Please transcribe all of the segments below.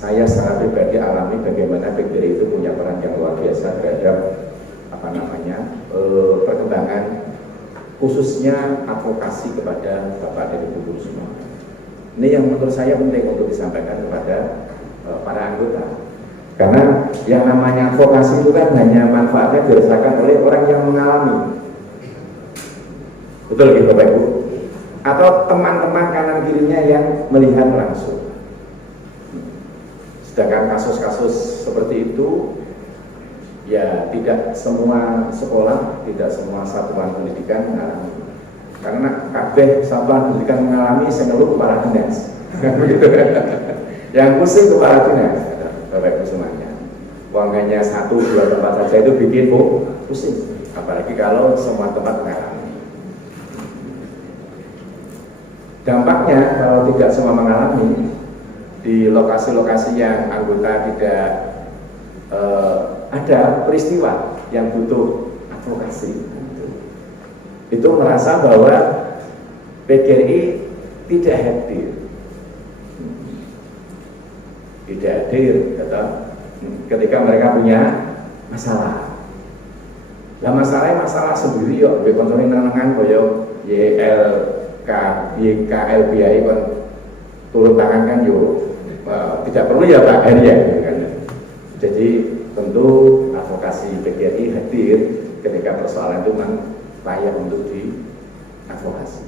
Saya secara pribadi alami bagaimana PGRI itu punya peran yang luar biasa terhadap perkembangan khususnya advokasi kepada Bapak dan Ibu guru semua. Ini yang menurut saya penting untuk disampaikan kepada para anggota. Karena yang namanya advokasi itu kan hanya manfaatnya dirasakan oleh orang yang mengalami. Betul gitu Bapak Ibu? Atau teman-teman kanan kirinya yang melihat langsung. Sedangkan kasus-kasus seperti itu ya tidak semua sekolah, tidak semua satuan pendidikan mengalami. Karena kabeh satuan pendidikan mengalami senelu kepala dinas. Yang pusing kepala dinas, Bapak Ibu semuanya. Uangnya 1-2 tempat saja itu bikin pusing. Apalagi kalau semua tempat mengalami. Dampaknya kalau tidak semua mengalami, di lokasi-lokasi yang anggota tidak ada peristiwa yang butuh advokasi, itu merasa bahwa PGRI tidak hadir, ketika mereka punya masalah. Nah masalah sendiri yuk, kontrolin nenengan koyo YKLBI kon turun tangan kan yuk. Tidak perlu ya Pak Heri ya, kan? Jadi tentu advokasi PGRI hadir ketika persoalan itu memang layak untuk diadvokasi.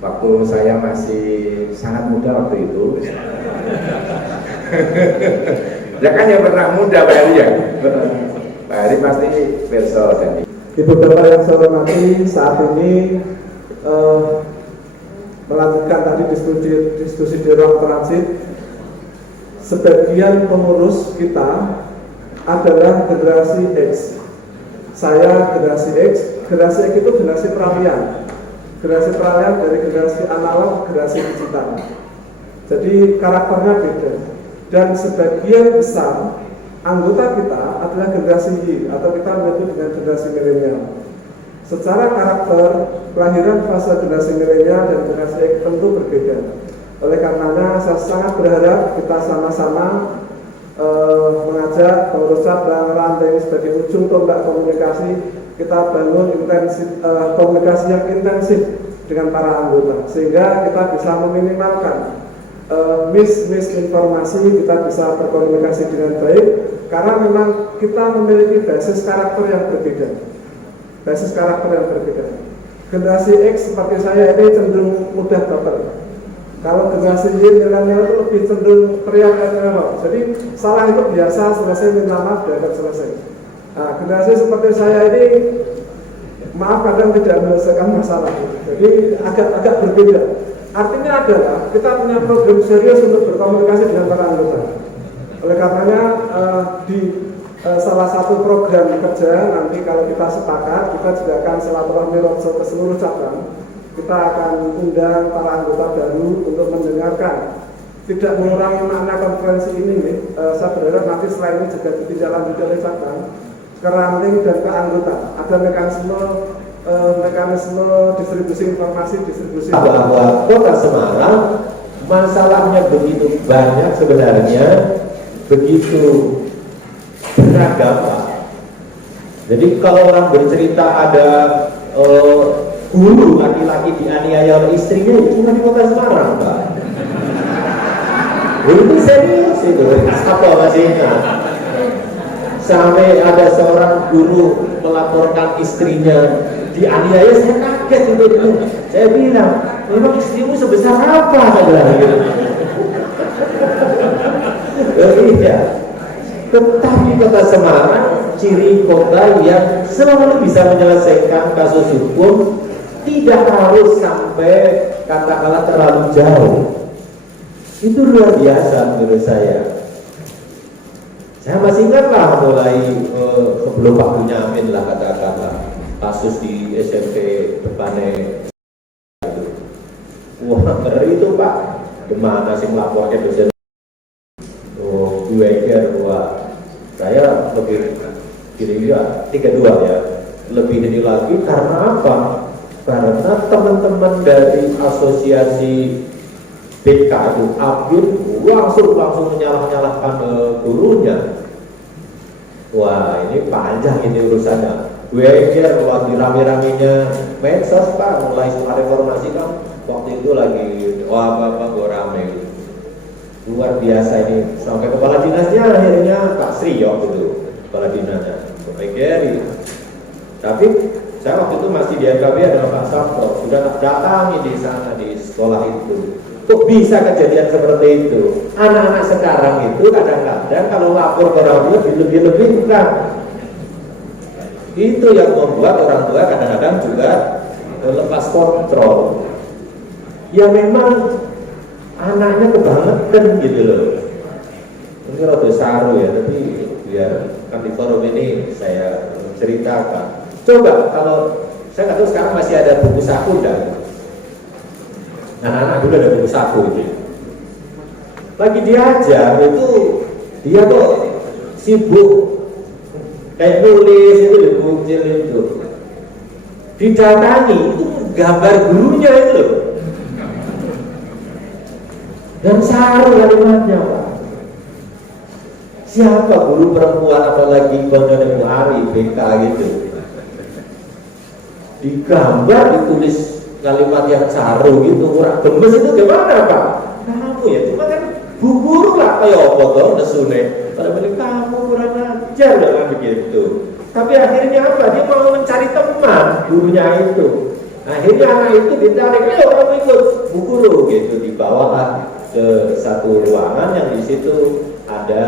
Waktu saya masih sangat muda waktu itu, ya kan yang pernah muda Pak Heri ya, Pak Heri pasti perso dan Ibu Bapak yang saya hormati, saat ini melanjutkan tadi diskusi di ruang transit. Sebagian pengurus kita adalah generasi X. Saya generasi X. Generasi X itu generasi peralihan. Generasi peralihan dari generasi analog ke generasi digital. Jadi karakternya beda. Dan sebagian besar anggota kita adalah generasi Y atau kita menyebut dengan generasi milenial. Secara karakter, kelahiran fase generasi milenial dan generasi X tentu berbeda. Oleh karenanya saya sangat berharap kita sama-sama mengajak pengurus cabang ranting sebagai ujung tombak komunikasi, kita bangun komunikasi yang intensif dengan para anggota sehingga kita bisa meminimalkan misinformasi, kita bisa berkomunikasi dengan baik karena memang kita memiliki basis karakter yang berbeda. Generasi X seperti saya ini cenderung mudah baper. Kalau generasi Y milenial itu lebih cenderung teriak dan jadi salah itu biasa, selesai minta maaf dan selesai. Nah, generasi seperti saya ini maaf kadang tidak menyelesaikan masalah. Jadi agak berbeda. Artinya adalah kita punya program serius untuk berkomunikasi dengan para anggota. Oleh karenanya di salah satu program kerja nanti kalau kita sepakat, kita juga akan silaturahmi roadshow ke seluruh cabang. Kita akan undang para anggota baru untuk mendengarkan. Tidak mengurangi makna konferensi ini nih. Saya berharap nanti setelah ini juga ditindaklanjuti oleh cabang ke ranting dan ke anggota. Ada mekanisme distribusi informasi, bahwa Kota Semarang masalahnya begitu banyak sebenarnya, begitu beragam. Jadi kalau orang bercerita ada guru laki-laki dianiaya oleh istrinya, itu cuma di Kota Semarang, Pak. Itu serius itu, apa maksudnya? Sampai ada seorang guru melaporkan istrinya dianiaya, saya kaget itu. Saya bilang, memang istrimu sebesar apa? Saudara gitu. Iya. Tetapi Kota Semarang ciri kota yang selalu bisa menyelesaikan kasus hukum, tidak harus sampai katakanlah terlalu jauh. Itu luar biasa menurut saya. Saya masih ingat lah mulai sebelum Pak Bunyamin lah katakanlah kasus di SMP depannya. Wah ngeri itu Pak, gimana sih melaporkan dosen? Oh gue wah saya lebih kira-kira 32 ya, lebih ini lagi karena apa? Karena teman-teman dari asosiasi BK itu Abdul langsung menyalah-nyalahkan gurunya. Wah ini panjang ini urusannya. Gue kira lagi rame-ramenya medsos Pak, mulai setelah reformasi kan waktu itu lagi apa gue rame. Luar biasa ini, sampai kepala dinasnya akhirnya Pak Sriyo gitu, kepala dinasnya. Tapi saya waktu itu masih di NKB adalah Pak Sabto, sudah datangi di sana di sekolah itu. Kok bisa kejadian seperti itu? Anak-anak sekarang itu kadang-kadang kalau lapor ke orang tua dilebih-lebihkan. Itu yang membuat orang tua kadang-kadang juga lepas kontrol. Ya memang anaknya kebangetan gitu loh. Ini rada saru ya, tapi biar kan di forum ini saya ceritakan. Coba kalau saya nggak tahu sekarang masih ada buku saku enggak? Anak-anak dulu ada buku saku itu. Lagi diajar itu dia kok sibuk kayak nulis itu di buku itu. Didatangi itu gambar gurunya itu loh. Dan saru kalimatnya Pak. Siapa guru perempuan apalagi Bondone Muari BK gitu. Digambar ditulis kalimat yang saru gitu, kurang gemes itu gimana Pak? Kamu ya, cuma kan bu guru lah kayak apa toh nesune. Kalau balik kamu kurang ajar dengan begitu. Tapi akhirnya apa? Dia mau mencari teman gurunya itu. Akhirnya anak itu ditarik, ayo kamu ikut bu guru gitu, dibawa ke satu ruangan yang di situ ada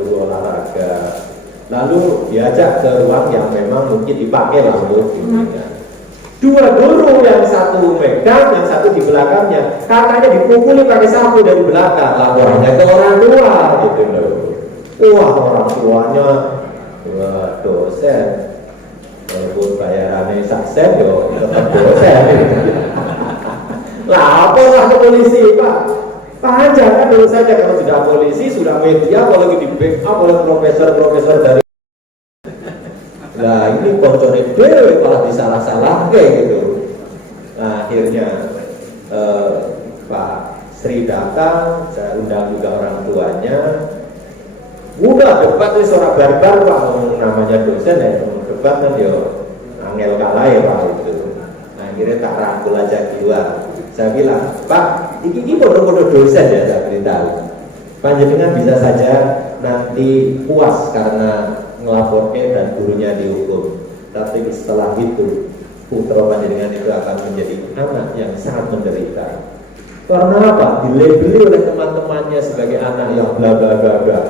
guru olahraga. Lalu diajak ke ruang yang memang mungkin dipakai lah untuk bimbingan. Dua guru, yang satu megang, yang satu di belakangnya, katanya dipukuli pakai sapu dari belakang. Laporannya ke orang tua gitu loh. Wah orang tuanya wah dosen, walaupun bayarannya saksen yo tetap dosen. Laporlah ke polisi Pak. Panjang kan dulu saja kalau sudah polisi, sudah media, apalagi di backup oleh profesor-profesor dari. Nah ini koncorin dewe malah disalah-salah kayak gitu. Nah akhirnya Pak Sri datang, saya undang juga orang tuanya. Udah debat itu suara barbar Pak, namanya dosen ya, debat kan dia angel kalah ya Pak itu. Nah akhirnya tak rangkul aja keluar. Saya bilang, Pak, ini bodoh-bodoh dosen ya, saya beritahu. Panjenengan bisa saja nanti puas karena melaporkan dan gurunya dihukum. Tapi setelah itu, putra panjenengan itu akan menjadi anak yang sangat menderita. Karena apa? Dilabeli oleh teman-temannya sebagai anak yang bla bla bla bla.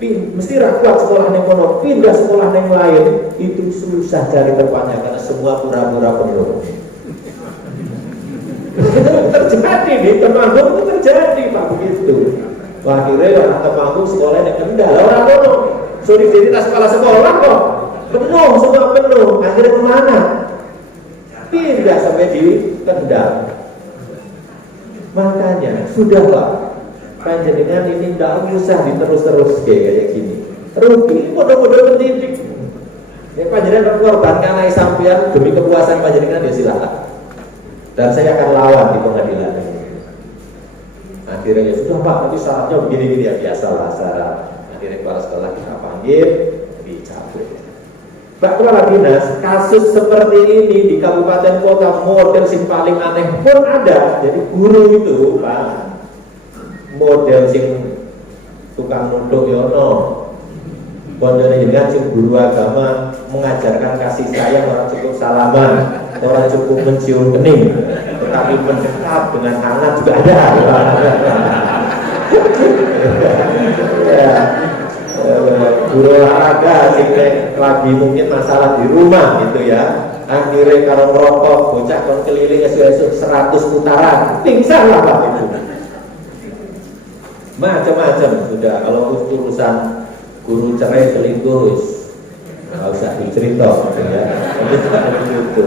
Mesti rakyat sekolah yang kono, pindah sekolah yang lain, itu susah cari tempatnya karena semua pura-pura penuh. Itu terjadi di Temanggung, itu terjadi Pak begitu. Wah akhirnya anak Temanggung sekolah yang Kendal, orang kono soliditas kepala sekolah kok penuh, semua penuh. Akhirnya kemana? Pindah sampai di Kendal. Makanya sudah Pak, panjenengan ini tidak usah diterus-terus kayak gini. Rugi, bodoh-bodoh pendidik. Ya panjenengan mengorbankan anak sampean demi kepuasan panjenengan ya silakan. Dan saya akan lawan di pengadilan. Akhirnya ya sudah Pak, nanti syaratnya begini-begini ya biasalah syarat. Akhirnya kepala sekolah kita panggil, dicabut. Pak Kepala Dinas, kasus seperti ini di kabupaten kota model sing paling aneh pun ada. Jadi guru itu Pak, model sing tukang nunduk yono, model ini kan sing guru agama mengajarkan kasih sayang, orang cukup salaman, orang cukup mencium kening, tetapi mendekat dengan hangat juga ada. Ya, guru olahraga sing lagi mungkin masalah di rumah gitu ya. Akhirnya kalau merokok bocah kon keliling esuk-esuk 100 putaran, pingsan lah Pak itu. macam-macam sudah. Kalau urusan guru cerai selingkuh, nggak usah dicerita, ya. Itu.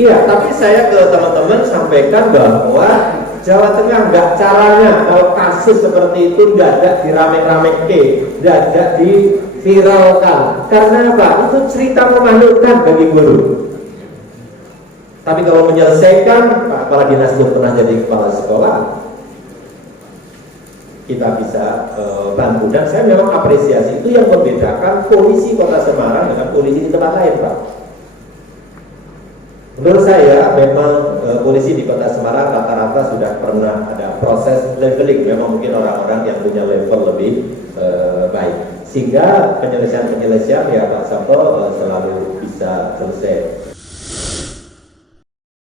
Iya, tapi saya ke teman-teman sampaikan bahwa Jawa Tengah nggak caranya kalau kasus seperti itu nggak ada dirame-ramekke, nggak ada diviralkan. Karena apa? Itu cerita memalukan bagi guru. Tapi kalau menyelesaikan, Pak Kepala Dinas belum pernah jadi kepala sekolah, kita bisa bantu. Dan saya memang apresiasi, itu yang membedakan polisi Kota Semarang dengan polisi di tempat lain, Pak. Menurut saya memang polisi di Kota Semarang rata-rata sudah pernah ada proses leveling. Memang mungkin orang-orang yang punya level lebih baik, sehingga penyelesaian ya Pak Sabto selalu bisa selesai.